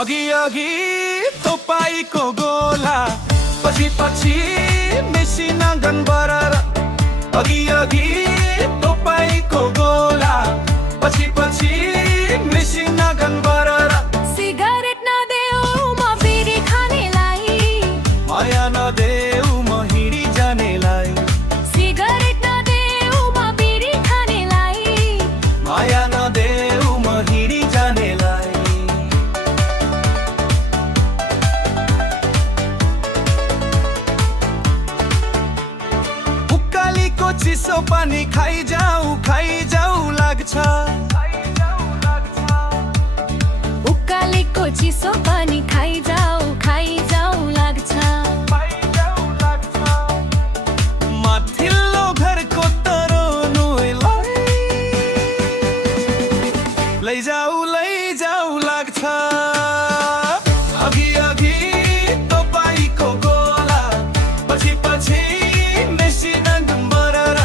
अघि अघि तपाईँको गोला पछि पछि मेसिन गनबरर अघि अघि तपाईँको गोला पछि पछि मेसिन गनबरर सिगरेट नदेऊ म बिडी खानेलाई माया नदेऊ म हिँडी जानेलाई सिगरेट नदेऊ म बिडी खानेलाई माया नदेऊ म हिँडी जानेलाई उकालीको चिसो पानी खाइजाऊ लाग्छ उकालीको चिसो पानी खाइजाऊ लाग्छ माथिल्लो घरको तरुणलाई लैजाऊ लाग्छ अघि अघि तपाईँको गोला पछि पछि मेसिन गनबरर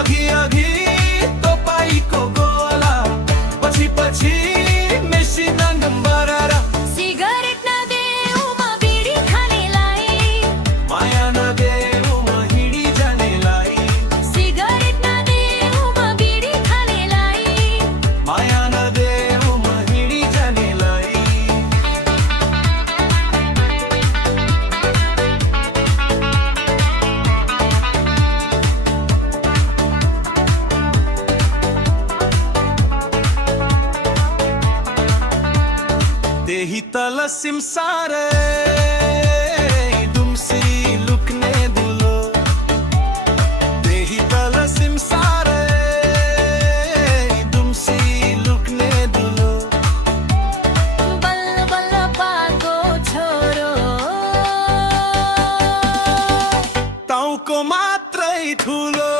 अघि अघि तपाईँको गोला पछि पछि मेसिन गनबरर सिगरेट नदेऊ म बिडी खानेलाई माया नदेऊ म हिँडी जानेलाई सिगरेट नदेऊ म बिडी खानेलाई माया नदेऊ म हिँडी जानेलाई देही तल सिमसारे दुम्सी लुक्ने दुलो देही तल सिमसारे दुम्सी लुक्ने दुलो बल्ल बल्ल पाको छोरो टाउको मात्रै ठुलो